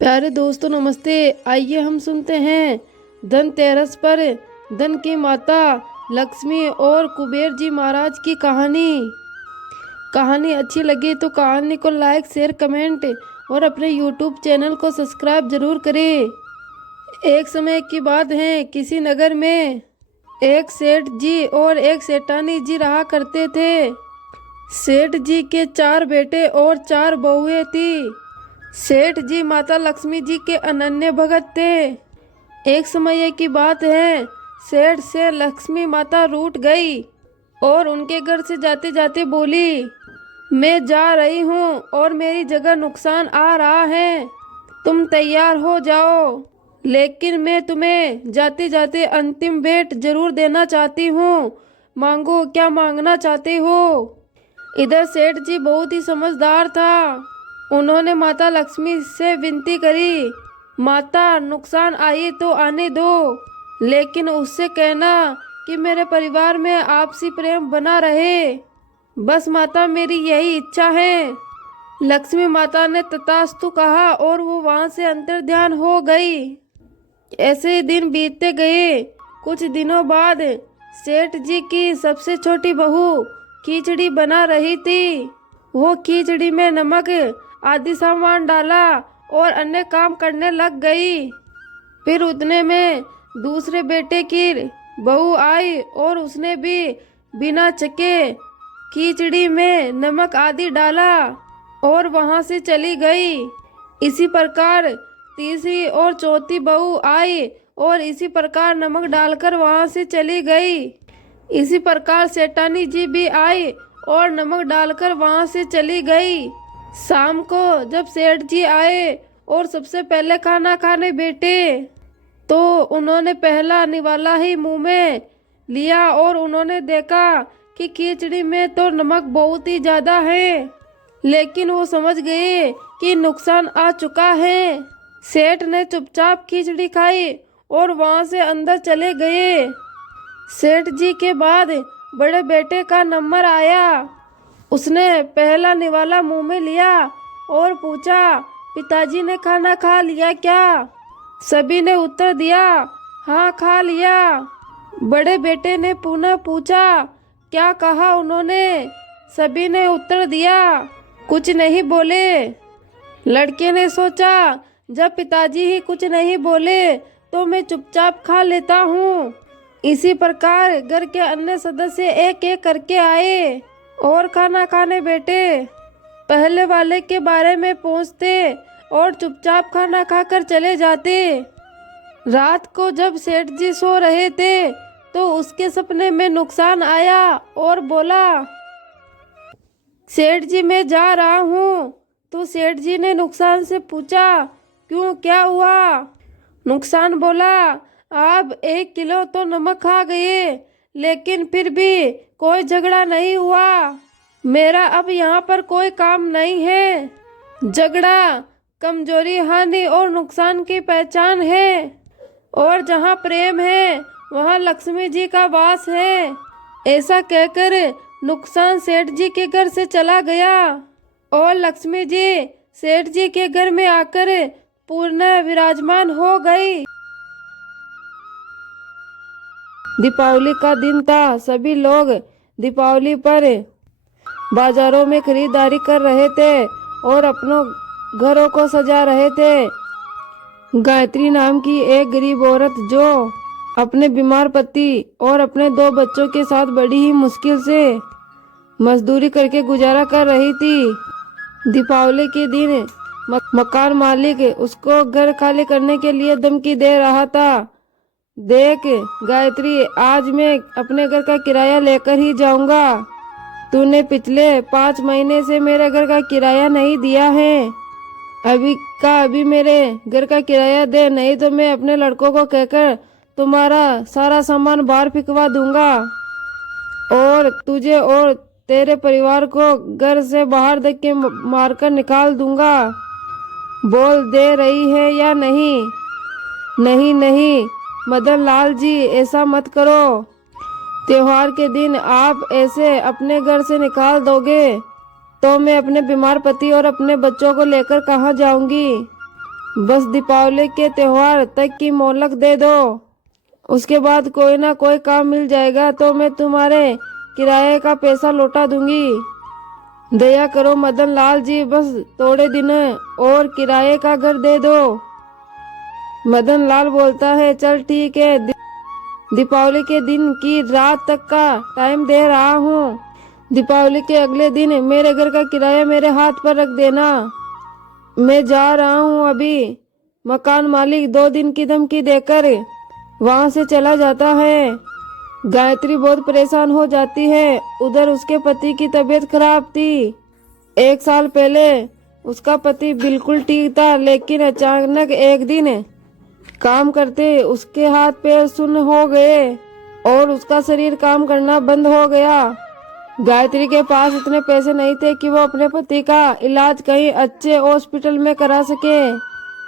प्यारे दोस्तों नमस्ते। आइए हम सुनते हैं धनतेरस पर धन की माता लक्ष्मी और कुबेर जी महाराज की कहानी अच्छी लगी तो कहानी को लाइक शेयर कमेंट और अपने यूट्यूब चैनल को सब्सक्राइब जरूर करें। एक समय की बात है, किसी नगर में एक सेठ जी और एक सेठानी जी रहा करते थे। सेठ जी के 4 बेटे और 4 बहुएं थी। सेठ जी माता लक्ष्मी जी के अनन्य भगत थे। एक समय की बात है, सेठ से लक्ष्मी माता रूठ गई और उनके घर से जाते जाते बोली, मैं जा रही हूँ और मेरी जगह नुकसान आ रहा है, तुम तैयार हो जाओ, लेकिन मैं तुम्हें जाते जाते अंतिम भेंट जरूर देना चाहती हूँ, मांगो क्या मांगना चाहते हो। इधर सेठ जी बहुत ही समझदार था। उन्होंने माता लक्ष्मी से विनती करी, माता नुकसान आई तो आने दो, लेकिन उससे कहना कि मेरे परिवार में आपसी प्रेम बना रहे, बस माता मेरी यही इच्छा है। लक्ष्मी माता ने तथास्तु कहा और वो वहां से अंतर्ध्यान हो गई। ऐसे ही दिन बीतते गए। कुछ दिनों बाद सेठ जी की सबसे छोटी बहू खिचड़ी बना रही थी। वो खिचड़ी में नमक आदि सामान डाला और अन्य काम करने लग गई। फिर उतने में दूसरे बेटे की बहू आई और उसने भी बिना चखे खिचड़ी में नमक आदि डाला और वहां से चली गई। इसी प्रकार तीसरी और चौथी बहू आई और इसी प्रकार नमक डालकर वहां से चली गई। इसी प्रकार सेठानी जी भी आई और नमक डालकर वहां से चली गई। शाम को जब सेठ जी आए और सबसे पहले खाना खाने बैठे तो उन्होंने पहला निवाला ही मुंह में लिया और उन्होंने देखा कि खिचड़ी में तो नमक बहुत ही ज्यादा है, लेकिन वो समझ गए कि नुकसान आ चुका है। सेठ ने चुपचाप खिचड़ी खाई और वहां से अंदर चले गए। सेठ जी के बाद बड़े बेटे का नंबर आया। उसने पहला निवाला मुंह में लिया और पूछा, पिताजी ने खाना खा लिया क्या? सभी ने उत्तर दिया, हाँ खा लिया। बड़े बेटे ने पुनः पूछा, क्या कहा उन्होंने? सभी ने उत्तर दिया, कुछ नहीं बोले। लड़के ने सोचा, जब पिताजी ही कुछ नहीं बोले तो मैं चुपचाप खा लेता हूँ। इसी प्रकार घर के अन्य सदस्य एक एक करके आए और खाना खाने बैठे। पहले वाले के बारे में पूछते और चुपचाप खाना खाकर चले जाते। रात को जब सेठ जी सो रहे थे तो उसके सपने में नुकसान आया और बोला, सेठ जी मैं जा रहा हूँ। तो सेठ जी ने नुकसान से पूछा, क्यों, क्या हुआ? नुकसान बोला, आप 1 किलो तो नमक खा गए, लेकिन फिर भी कोई झगड़ा नहीं हुआ। मेरा अब यहाँ पर कोई काम नहीं है। झगड़ा कमजोरी, हानि और नुकसान की पहचान है, और जहाँ प्रेम है वहाँ लक्ष्मी जी का वास है। ऐसा कहकर नुकसान सेठ जी के घर से चला गया और लक्ष्मी जी सेठ जी के घर में आकर पूर्ण विराजमान हो गई। दीपावली का दिन था। सभी लोग दीपावली पर बाजारों में खरीदारी कर रहे थे और अपनों घरों को सजा रहे थे। गायत्री नाम की एक गरीब औरत जो अपने बीमार पति और अपने 2 बच्चों के साथ बड़ी ही मुश्किल से मजदूरी करके गुजारा कर रही थी। दीपावली के दिन मकान मालिक उसको घर खाली करने के लिए धमकी दे रहा था। देख गायत्री, आज मैं अपने घर का किराया लेकर ही जाऊंगा। तूने पिछले 5 महीने से मेरे घर का किराया नहीं दिया है। अभी मेरे घर का किराया दे, नहीं तो मैं अपने लड़कों को कहकर तुम्हारा सारा सामान बाहर फेंकवा दूंगा और तुझे और तेरे परिवार को घर से बाहर धक्के मारकर निकाल दूंगा। बोल, दे रही है या नहीं? नहीं नहीं मदन लाल जी, ऐसा मत करो। त्योहार के दिन आप ऐसे अपने घर से निकाल दोगे तो मैं अपने बीमार पति और अपने बच्चों को लेकर कहाँ जाऊंगी? बस दीपावली के त्योहार तक की मोहलत दे दो, उसके बाद कोई ना कोई काम मिल जाएगा तो मैं तुम्हारे किराए का पैसा लौटा दूंगी। दया करो मदन लाल जी, बस थोड़े दिन और किराए का घर दे दो। मदन लाल बोलता है, चल ठीक है, दीपावली के दिन की रात तक का टाइम दे रहा हूँ। दीपावली के अगले दिन मेरे घर का किराया मेरे हाथ पर रख देना, मैं जा रहा हूँ अभी। मकान मालिक 2 दिन की धमकी देकर वहां से चला जाता है। गायत्री बहुत परेशान हो जाती है। उधर उसके पति की तबीयत खराब थी। 1 साल पहले उसका पति बिल्कुल ठीक था, लेकिन अचानक एक दिन काम करते उसके हाथ पैर सुन्न हो गए और उसका शरीर काम करना बंद हो गया। गायत्री के पास इतने पैसे नहीं थे कि वो अपने पति का इलाज कहीं अच्छे हॉस्पिटल में करा सके।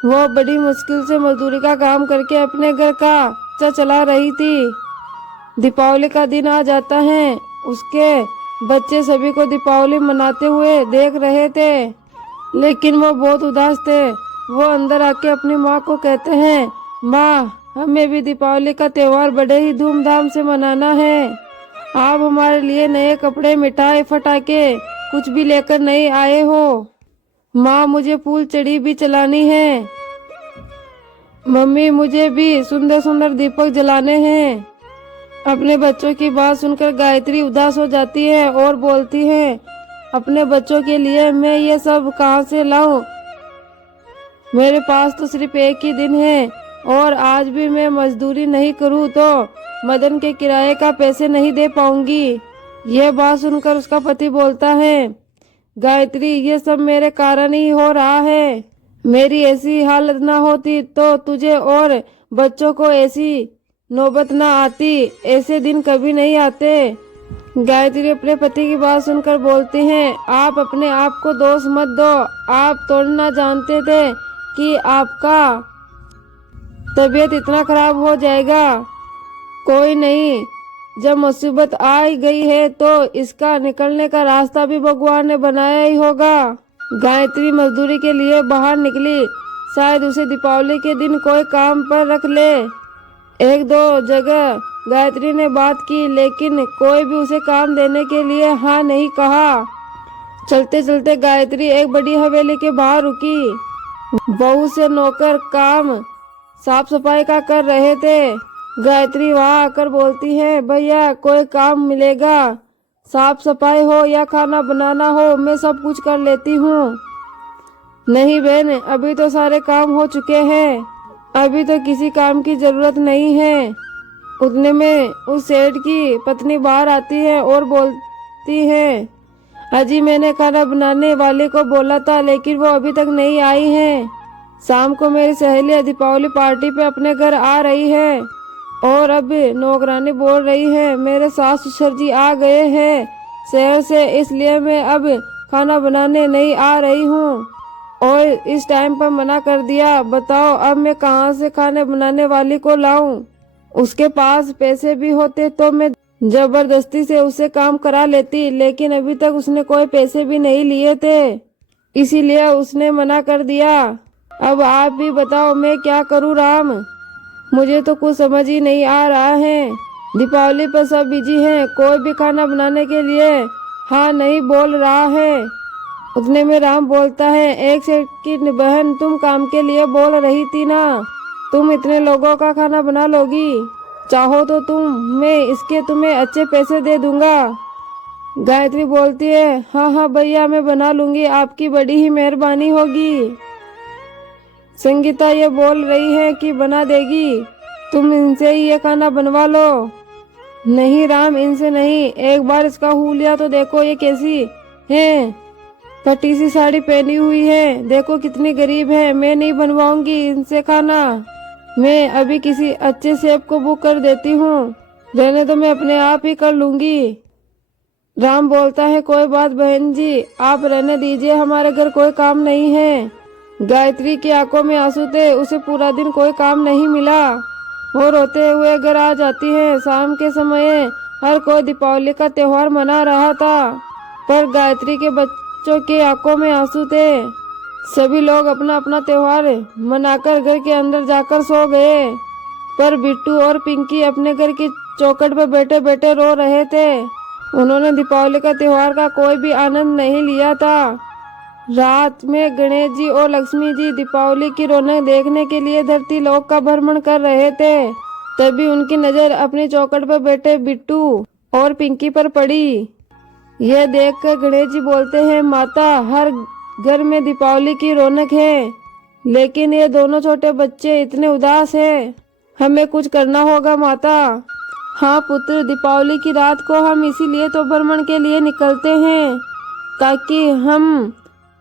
वो बड़ी मुश्किल से मजदूरी का काम करके अपने घर का खर्चा चला रही थी। दीपावली का दिन आ जाता है। उसके बच्चे सभी को दीपावली मनाते हुए देख रहे थे, लेकिन वो बहुत उदास थे। वो अंदर आके अपनी माँ को कहते हैं, माँ, हमें भी दीपावली का त्योहार बड़े ही धूमधाम से मनाना है। आप हमारे लिए नए कपड़े, मिठाई, फटाके कुछ भी लेकर नहीं आए हो। माँ, मुझे फूलचड़ी भी चलानी है। मम्मी, मुझे भी सुंदर सुंदर दीपक जलाने हैं। अपने बच्चों की बात सुनकर गायत्री उदास हो जाती है और बोलती है, अपने बच्चों के लिए मैं ये सब कहाँ से लाऊं? मेरे पास तो सिर्फ एक ही दिन है और आज भी मैं मजदूरी नहीं करूँ तो मदन के किराए का पैसे नहीं दे पाऊंगी। यह बात सुनकर उसका पति बोलता है, गायत्री, ये सब मेरे कारण ही हो रहा है। मेरी ऐसी हालत ना होती तो तुझे और बच्चों को ऐसी नौबत ना आती। ऐसे दिन कभी नहीं आते। गायत्री अपने पति की बात सुनकर बोलती है, आप अपने आप को दोष मत दो। आप तो ना जानते थे कि आपका तबीयत इतना खराब हो जाएगा। कोई नहीं, जब मुसीबत आ गई है तो इसका निकलने का रास्ता भी भगवान ने बनाया ही होगा। गायत्री मजदूरी के लिए बाहर निकली। शायद उसे दीपावली के दिन कोई काम पर रख ले। 1-2 जगह गायत्री ने बात की, लेकिन कोई भी उसे काम देने के लिए हाँ नहीं कहा। चलते चलते गायत्री एक बड़ी हवेली के बाहर रुकी। बहुत से नौकर काम साफ सफाई का कर रहे थे। गायत्री वहां आकर बोलती है, भैया, कोई काम मिलेगा? साफ सफाई हो या खाना बनाना हो, मैं सब कुछ कर लेती हूँ। नहीं बहन, अभी तो सारे काम हो चुके हैं, अभी तो किसी काम की जरूरत नहीं है। उतने में उस सेठ की पत्नी बाहर आती है और बोलती है, अजी, मैंने खाना बनाने वाले को बोला था, लेकिन वो अभी तक नहीं आई है। शाम को मेरी सहेली दीपावली पार्टी पे अपने घर आ रही है और अब नौकरानी बोल रही है, मेरे सास ससुर जी आ गए हैं शहर से, इसलिए मैं अब खाना बनाने नहीं आ रही हूँ और इस टाइम पर मना कर दिया। बताओ अब मैं कहाँ से खाने बनाने वाली को लाऊं? उसके पास पैसे भी होते तो मैं जबरदस्ती से उसे काम करा लेती, लेकिन अभी तक उसने कोई पैसे भी नहीं लिए थे, इसीलिए उसने मना कर दिया। अब आप भी बताओ मैं क्या करूँ राम? मुझे तो कुछ समझ ही नहीं आ रहा है। दीपावली पर सब बिजी हैं, कोई भी खाना बनाने के लिए हाँ नहीं बोल रहा है। उतने में राम बोलता है, एक सेकंड बहन, तुम काम के लिए बोल रही थी ना, तुम इतने लोगों का खाना बना लोगी? चाहो तो मैं इसके तुम्हें अच्छे पैसे दे दूंगा। गायत्री बोलती है, हाँ हाँ भैया, मैं बना लूंगी, आपकी बड़ी ही मेहरबानी होगी। संगीता ये बोल रही है कि बना देगी, तुम इनसे ही ये खाना बनवा लो। नहीं राम, इनसे नहीं, एक बार इसका हुलिया तो देखो, ये कैसी है, फटी सी साड़ी पहनी हुई है, देखो कितनी गरीब है। मैं नहीं बनवाऊंगी इनसे खाना, मैं अभी किसी अच्छे शेफ को बुक कर देती हूँ, रहने तो मैं अपने आप ही कर लूंगी। राम बोलता है, कोई बात बहन जी, आप रहने दीजिए, हमारे घर कोई काम नहीं है। गायत्री की आंखों में आंसू थे, उसे पूरा दिन कोई काम नहीं मिला। वो रोते हुए घर आ जाती है। शाम के समय हर कोई दीपावली का त्योहार मना रहा था, पर गायत्री के बच्चों की आंखों में आंसू थे। सभी लोग अपना अपना त्योहार मनाकर घर के अंदर जाकर सो गए, पर बिट्टू और पिंकी अपने घर की चौखट पर बैठे बैठे रो रहे थे। उन्होंने दीपावली का त्योहार का कोई भी आनंद नहीं लिया था। रात में गणेश जी और लक्ष्मी जी दीपावली की रौनक देखने के लिए धरती लोक का भ्रमण कर रहे थे। तभी उनकी नजर अपनी चौखट पर बैठे बिट्टू और पिंकी पर पड़ी। यह देखकर गणेश जी बोलते हैं, माता, हर घर में दीपावली की रौनक है, लेकिन ये दोनों छोटे बच्चे इतने उदास हैं। हमें कुछ करना होगा माता। हाँ पुत्र, दीपावली की रात को हम इसीलिए तो भ्रमण के लिए निकलते हैं, ताकि हम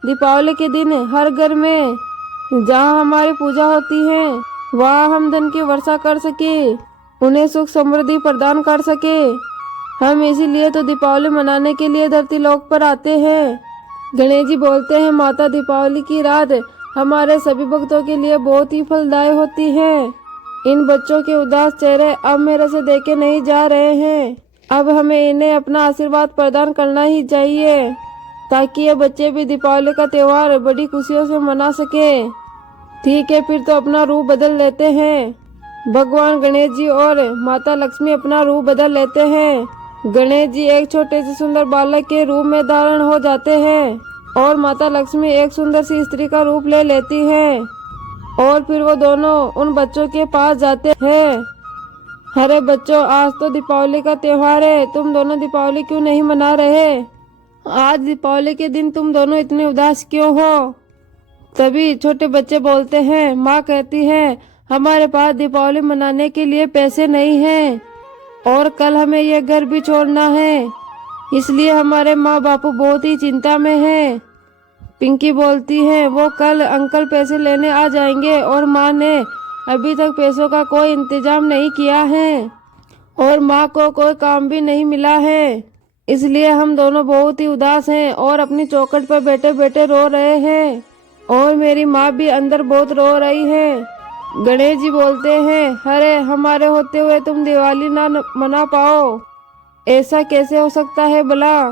दीपावली के दिन हर घर में जहाँ हमारी पूजा होती है वहाँ हम धन की वर्षा कर सके, उन्हें सुख समृद्धि प्रदान कर सके। हम इसीलिए तो दीपावली मनाने के लिए धरती लोक पर आते हैं। गणेश जी बोलते हैं, माता, दीपावली की रात हमारे सभी भक्तों के लिए बहुत ही फलदायी होती है। इन बच्चों के उदास चेहरे अब मेरे से देखे नहीं जा रहे हैं। अब हमें इन्हें अपना आशीर्वाद प्रदान करना ही चाहिए, ताकि ये बच्चे भी दीपावली का त्योहार बड़ी खुशियों से मना सके। ठीक है, फिर तो अपना रूप बदल लेते हैं। भगवान गणेश जी और माता लक्ष्मी अपना रूप बदल लेते हैं। गणेश जी एक छोटे से सुंदर बालक के रूप में धारण हो जाते हैं और माता लक्ष्मी एक सुंदर सी स्त्री का रूप ले लेती है, और फिर वो दोनों उन बच्चों के पास जाते हैं। अरे बच्चों, आज तो दीपावली का त्योहार है, तुम दोनों दीपावली क्यों नहीं मना रहे? आज दीपावली के दिन तुम दोनों इतने उदास क्यों हो? तभी छोटे बच्चे बोलते हैं, माँ कहती है, हमारे पास दीपावली मनाने के लिए पैसे नहीं हैं, और कल हमें यह घर भी छोड़ना है, इसलिए हमारे माँ बापू बहुत ही चिंता में हैं। पिंकी बोलती है, वो कल अंकल पैसे लेने आ जाएंगे और माँ ने अभी तक पैसों का कोई इंतजाम नहीं किया है, और माँ को कोई काम भी नहीं मिला है, इसलिए हम दोनों बहुत ही उदास हैं और अपनी चौखट पर बैठे बैठे रो रहे हैं, और मेरी माँ भी अंदर बहुत रो रही है। गणेश जी बोलते हैं, अरे हमारे होते हुए तुम दिवाली ना मना पाओ, ऐसा कैसे हो सकता है भला?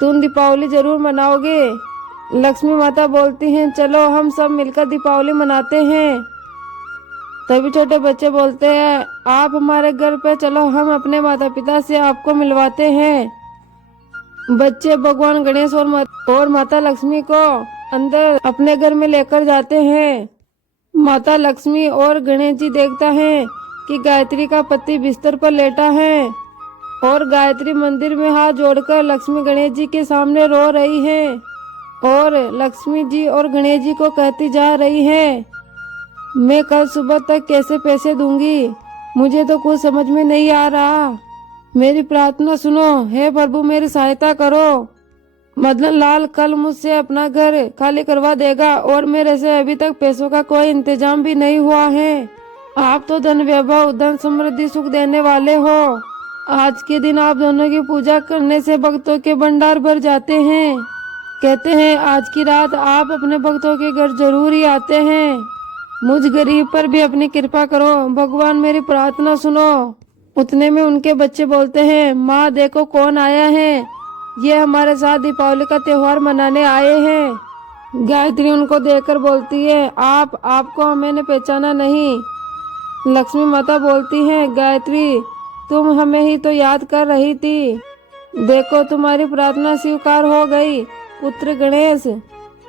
तुम दीपावली जरूर मनाओगे। लक्ष्मी माता बोलती हैं, चलो हम सब मिलकर दीपावली मनाते हैं। तभी छोटे बच्चे बोलते हैं, आप हमारे घर पे चलो, हम अपने माता पिता से आपको मिलवाते हैं। बच्चे भगवान गणेश और माता लक्ष्मी को अंदर अपने घर में लेकर जाते हैं। माता लक्ष्मी और गणेश जी देखता है कि गायत्री का पति बिस्तर पर लेटा है, और गायत्री मंदिर में हाथ जोड़कर लक्ष्मी गणेश जी के सामने रो रही है, और लक्ष्मी जी और गणेश जी को कहती जा रही है, मैं कल सुबह तक कैसे पैसे दूंगी? मुझे तो कुछ समझ में नहीं आ रहा। मेरी प्रार्थना सुनो, हे प्रभु, मेरी सहायता करो। मदन लाल कल मुझसे अपना घर खाली करवा देगा, और मेरे से अभी तक पैसों का कोई इंतजाम भी नहीं हुआ है। आप तो धन वैभव, धन समृद्धि, सुख देने वाले हो। आज के दिन आप दोनों की पूजा करने से भक्तों के भंडार भर जाते हैं। कहते हैं, आज की रात आप अपने भक्तों के घर जरूर ही आते हैं। मुझ गरीब पर भी अपनी कृपा करो भगवान, मेरी प्रार्थना सुनो। उतने में उनके बच्चे बोलते हैं, माँ देखो कौन आया है, ये हमारे साथ दीपावली का त्योहार मनाने आए हैं। गायत्री उनको देखकर बोलती है, आपको मैंने पहचाना नहीं। लक्ष्मी माता बोलती है, गायत्री, तुम हमें ही तो याद कर रही थी। देखो तुम्हारी प्रार्थना स्वीकार हो गई। पुत्र गणेश,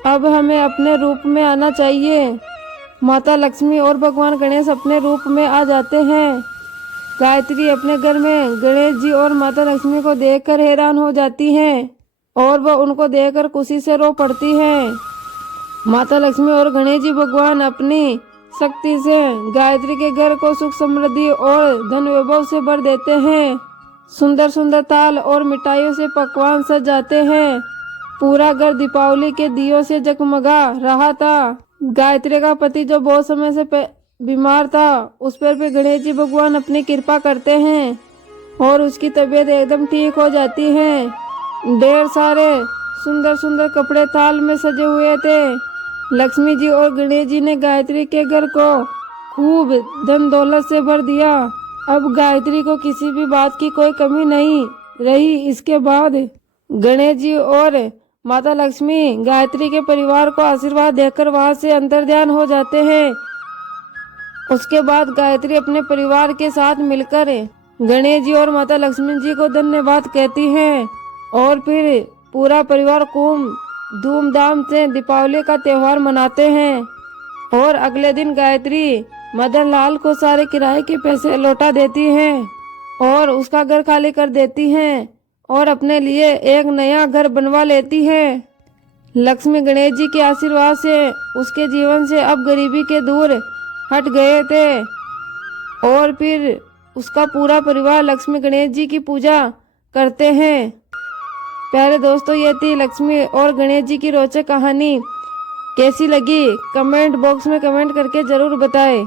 अब हमें अपने रूप में आना चाहिए। माता लक्ष्मी और भगवान गणेश अपने रूप में आ जाते हैं। गायत्री अपने घर में गणेश जी और माता लक्ष्मी को देखकर हैरान हो जाती हैं, और वह उनको देखकर खुशी से रो पड़ती हैं। माता लक्ष्मी और गणेश जी भगवान अपनी शक्ति से गायत्री के घर को सुख समृद्धि और धन वैभव से भर देते हैं। सुंदर सुंदर ताल और मिठाइयों से पकवान सज जाते हैं। पूरा घर दीपावली के दियों से जगमगा रहा था। गायत्री का पति जो बहुत समय से बीमार था, उस पर भी गणेश जी भगवान अपनी कृपा करते हैं, और उसकी तबीयत एकदम ठीक हो जाती है। ढेर सारे सुंदर सुंदर कपड़े थाल में सजे हुए थे। लक्ष्मी जी और गणेश जी ने गायत्री के घर को खूब धन दौलत से भर दिया। अब गायत्री को किसी भी बात की कोई कमी नहीं रही। इसके बाद गणेश जी और माता लक्ष्मी गायत्री के परिवार को आशीर्वाद देकर वहां से अंतर्ध्यान हो जाते हैं। उसके बाद गायत्री अपने परिवार के साथ मिलकर गणेश जी और माता लक्ष्मी जी को धन्यवाद कहती हैं और फिर पूरा परिवार खूब धूमधाम से दीपावली का त्योहार मनाते हैं। और अगले दिन गायत्री मदन लाल को सारे किराए के पैसे लौटा देती है और उसका घर खाली कर देती हैं और अपने लिए एक नया घर बनवा लेती है। लक्ष्मी गणेश जी के आशीर्वाद से उसके जीवन से अब गरीबी के दूर हट गए थे और फिर उसका पूरा परिवार लक्ष्मी गणेश जी की पूजा करते हैं। प्यारे दोस्तों, ये थी लक्ष्मी और गणेश जी की रोचक कहानी। कैसी लगी कमेंट बॉक्स में कमेंट करके जरूर बताएं।